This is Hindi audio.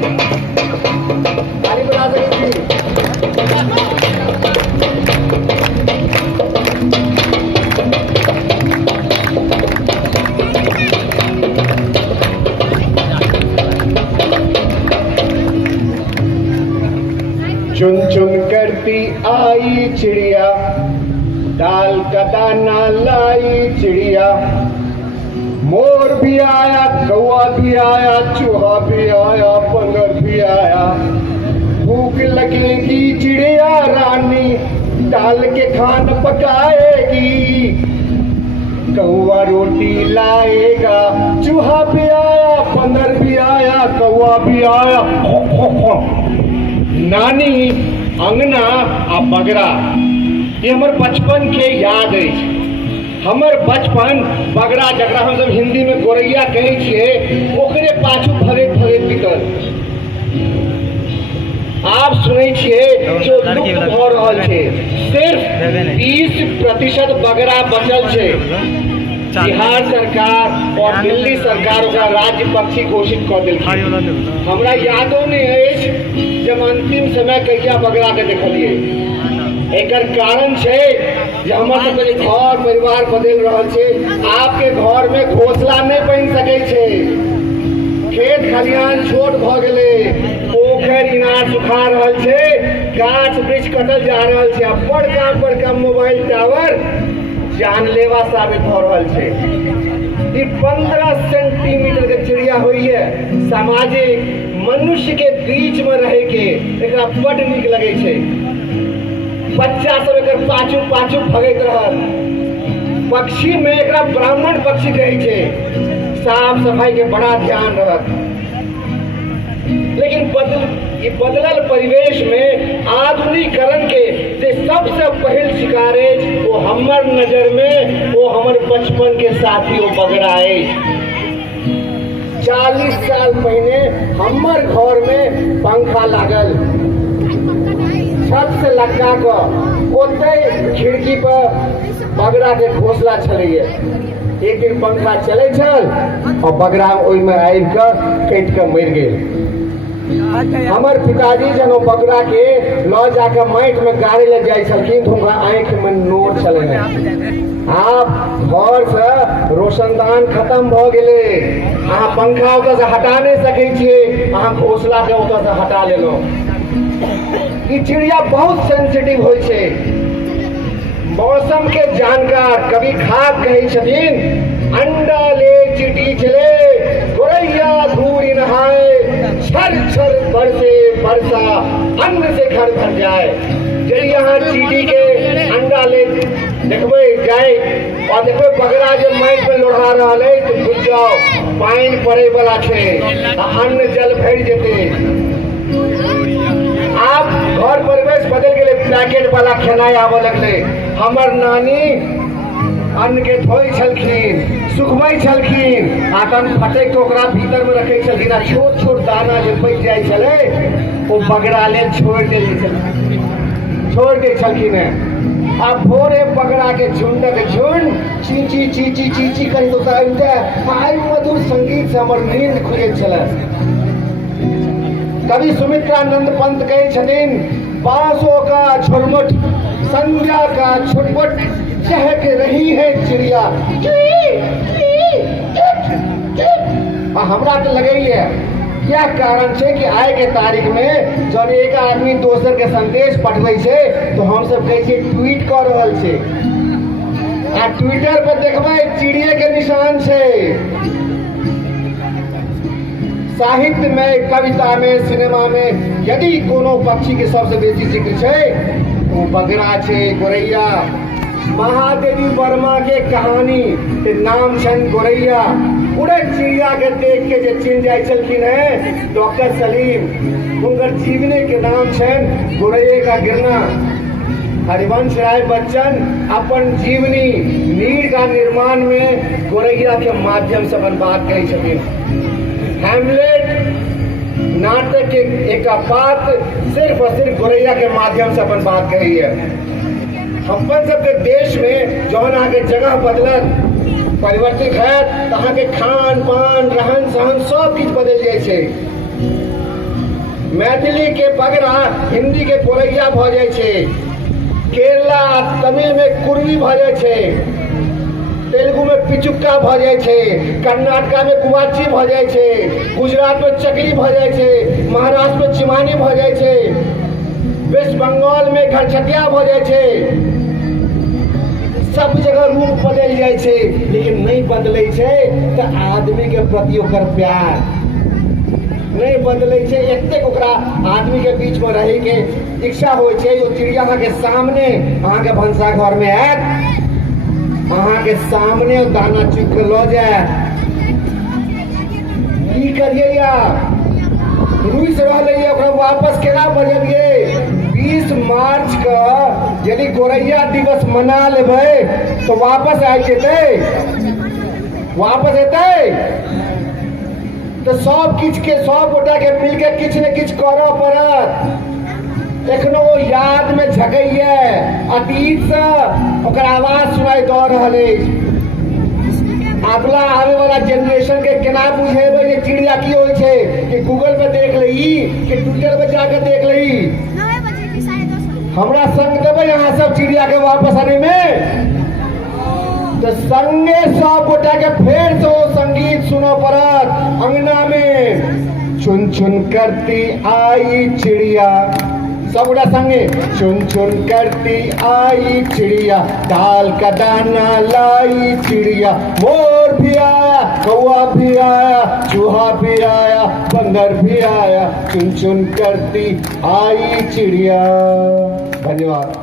ताली बजा सकेंगे। चुन चुन करती आई चिड़िया, डाल का दाना लाई चिड़िया। मोर भी आया, कौवा भी आया, चूहा भी आया, बंदर भी आया। भूख लगेगी चिड़िया रानी, डाल के खाना पकाएगी। कौवा रोटी लाएगा, चूहा भी आया, बंदर भी आया, कौवा भी आया। नानी अंगना आ बगरा, ये हमर बचपन के याद है। हमर बचपन बगरा जकरा हम सब हिंदी में गोरैया कहै छियै, ओकरे पाछू भगैत भगैत बीतल। आप सुनै छियै जो लुप्त भऽ रहल छै, सिर्फ 20% बगरा बचल छै। बिहार सरकार और दिल्ली सरकार ओकरा राज्य पक्षी घोषित कऽ देलखिन। हमरा यादो नहीं अछि जब अंतिम समय कहिया बगरा के देखलियै। एकर कारण छै जे हमर सबके घर परिवार बदलि रहल छै। आपके घर में घोंसला नहीं बनि सकै छै। खेत खलिहान छोट भऽ गेलै, पोखरि इनार सुखा रहल छै, गाछ वृक्ष कटल जा रहल छै। बड़का बड़का मोबाइल टावर जानलेवा साबित हो रहल छै। 15 सेंटीमीटर के चिड़िया हुई है। सामाजिक मनुष्य के बीच में रहे के एकरा बड़ नीक लगे छै। बच्चा सब एकर पाछू पाछू भगैत रहल। पक्षी में एकरा ब्राह्मण पक्षी कहै छै। साफ सफाई के बड़ा ध्यान रहत। लेकिन बदलल परिवेश में आधुनिकीकरण के जे सबसे पहल शिकार है, वो हमर नजर में वो हमर बचपन के साथी वो बगरा है। 40 साल पहले हमर घर में पंखा लागल, छत से लटका कर ओते खिड़की पर बगरा के घोंसला छलैया। एक दिन पंखा चले छल और बगरा ओहि में आबि कर कटि कर मरि गेल। हमर पिताजी जन बगरा के ल जाके माटि में गाड़े ले जाय छलखिन तो हुनका आंखि में नोर छलनि। आब घर से रोशनदान खत्म भ गेले। अहाँ पंखा ओतऽ से हटा नहीं सकै छियै, अहाँ घोंसला के ओतऽ से हटा लेलहुँ। ई चिड़िया बहुत सेंसिटिव होइ छै। मौसम के जानकार कवि खाक कहै छथिन, अंडा ले चिटी चले, गोरैया धूरी नहाए, छर छर बरसे बरसा, अन्न से घर भर जाए। जब यहाँ चीटी के अंडा ले देखबे जाए और देखबे बगरा जब माटि में लोढ़ा रहा है तो बुझ जाओ पानि पड़े वाला छै, अन्न जल भर जेते। आप घर परिवेश बदल गेले, पैकेट वाला खेनाई आबऽ लगले। हमर नानी अन्न के धोई छलखिन, सुखबै छलखिन, आतन फटक के ओकरा भीतर में रखे छलखिन। आ छोट छोट दाना जे बच जाय छले वो बगरा लेल छोड़ दे छलखिन। अब भोरे बगरा के झुंडक झुंड चीची चीची चीची करी तो आई मधुर संगीत से हमर नींद खुले छले। कवि सुमित्रानंद पंत कहे छथिन, बांसों का झुरमुट, संध्या का छुटपुट, चहक रही है चिड़िया। हमरा तो लगे है क्या कारण है कि आए के तारीख में जब एक आदमी दोसर के संदेश पठबै छै तो हम सब कहै छियै ट्वीट कर रहल छै। आ ट्विटर पर देखबै चिड़िया के निशान छै। साहित्य में, कविता में, सिनेमा में यदि कोनो पक्षी के सबसे बेसी जिक्र छै तो बगरा छै, गोरैया। महादेवी वर्मा के कहानी के नाम छन गोरैया। उड़े चिड़िया के देख के जे चिन्ह जाय छलखिन है डॉक्टर सलीम, हुनकर जीवनी के नाम छन गोरैया का गिरना। हरिवंश राय बच्चन अपन जीवनी नीड़ का निर्माण में गोरैया के माध्यम से अपन बात कही छथिन। हैमलेट नाटक के एक बात सिर्फ और सिर्फ गोरैया के माध्यम से अपन बात कही है। अपन सबके देश में जौन आगे जगह बदलत परिवर्तित है, तहाँ के खान पान रहन सहन सब किछ बदल जाए छै। मैथिली के बगरा हिंदी के कोरैया भ जाइ छै, केरला तमिल में कुर्मी भ जाइ छै, तेलुगु में पिचुक्का भ जाइ छै, कर्नाटका में कुवाची भ जाइ छै, गुजरात में चकली भ जाइ छै, महाराष्ट्र में चिमानी भ जाइ छै, वेस्ट बंगाल में घरछटिया भ जाइ छै। सब जगह रूप बदल जाइ छै, लेकिन नहीं बदलै छै तो आदमी के प्रति ओकर प्यार नहीं बदलै छै। एतेक ओकरा आदमी के बीच में रहे के इच्छा होइ छै। ओ चिड़िया अहाँ के सामने अहाँ के भंसा घर में आयत, अहाँ के सामने दाना चुग के ल जाए, की करिए या रुइस रहले ओकरा वापस केना बजबिए। 20 मार्च का यदि गोरैया दिवस मना लेबै तो वापस आ जेतै, वापस एतै तो सब किछ के सब गोटा के मिलके किछ ने किछ करऽ पड़त। एखनो वो याद में झकैया, अतीत से ओकर आवाज सुनाई दऽ रहल अछि। अगला आवे वाला जनरेशन के केना बुझेबै जे चिड़िया की होइ छै, कि गूगल पे देख लही कि ट्विटर पे जाके देख लही। हमरा संग देबै अहाँ सब चिड़िया के वापस आने में, तो संगे सब गोटा के फेर से वो संगीत सुनो पड़त। अंगना में चुन चुन करती आई चिड़िया, सब गोटा संगे चुन चुन करती आई चिड़िया, दाल का दाना लाई चिड़िया, मोर भी आया, कौआ भी आया, चूहा भी आया, बंदर भी आया, चुन चुन करती आई चिड़िया। धन्यवाद।